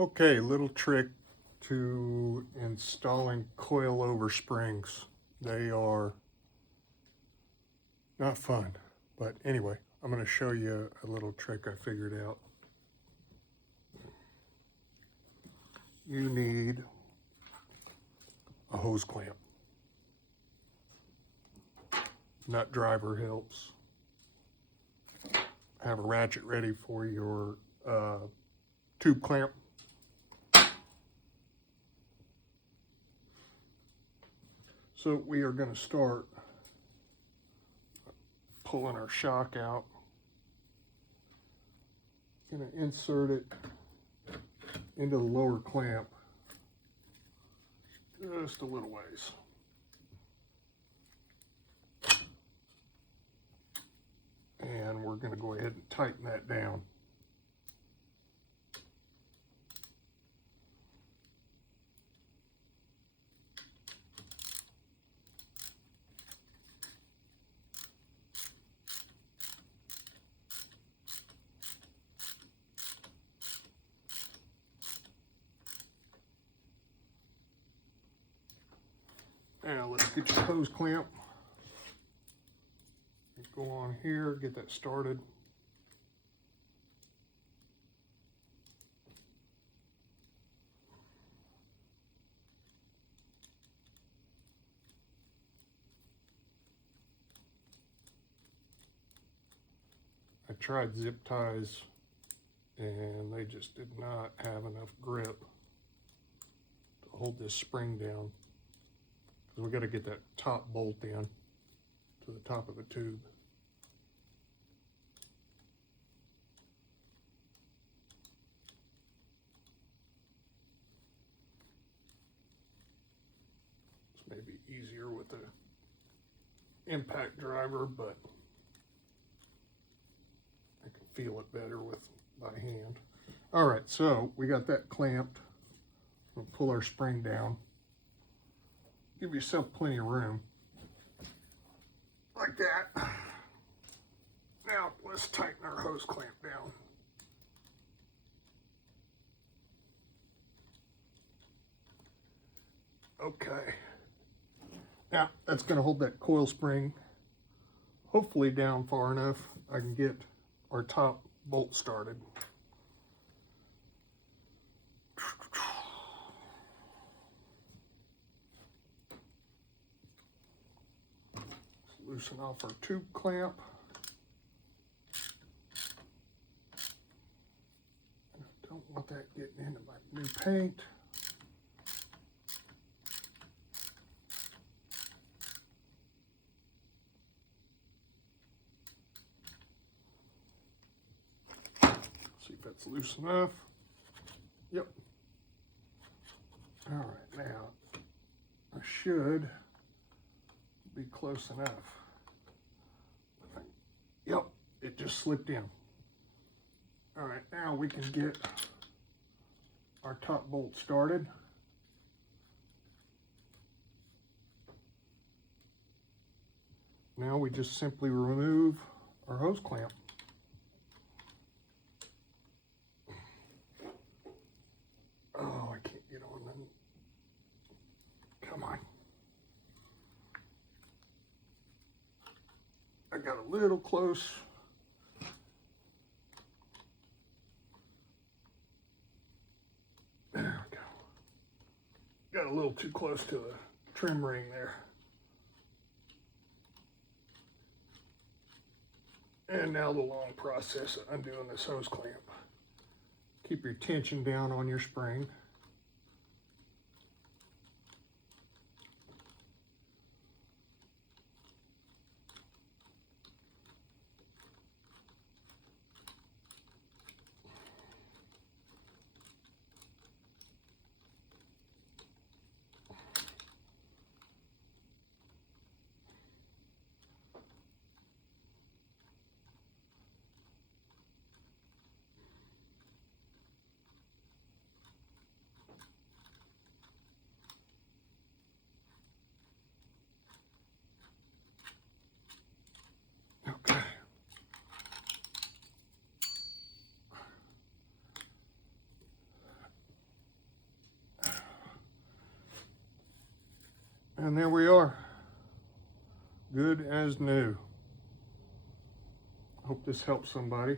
Okay, little trick to installing coilover springs. They are not fun, but anyway, I'm going to show you a little trick I figured out. You need a hose clamp. Nut driver helps. Have a ratchet ready for your tube clamp. So we are going to start pulling our shock out. Going to insert it into the lower clamp just a little ways. And we're going to go ahead and tighten that down. Now let's get your hose clamp. Go on here, get that started. I tried zip ties and they just did not have enough grip to hold this spring down, because we got to get that top bolt in to the top of the tube. This may be easier with the impact driver, but I can feel it better with by hand. All right, so we got that clamped. We'll pull our spring down. Give yourself plenty of room. Like that. Now let's tighten our hose clamp down. Okay. Now that's going to hold that coil spring hopefully down far enough I can get our top bolt started. Loosen off our tube clamp. I don't want that getting into my new paint. See if that's loose enough. Yep. All right, now I should be close enough. Yep, it just slipped in. All right, now we can get our top bolt started. Now we just simply remove our hose clamp. Oh, I can't get on them. Come on. I got a little close. There we go. Got a little too close to the trim ring there. And now the long process of undoing this hose clamp. Keep your tension down on your spring. And there we are. Good as new. Hope this helps somebody.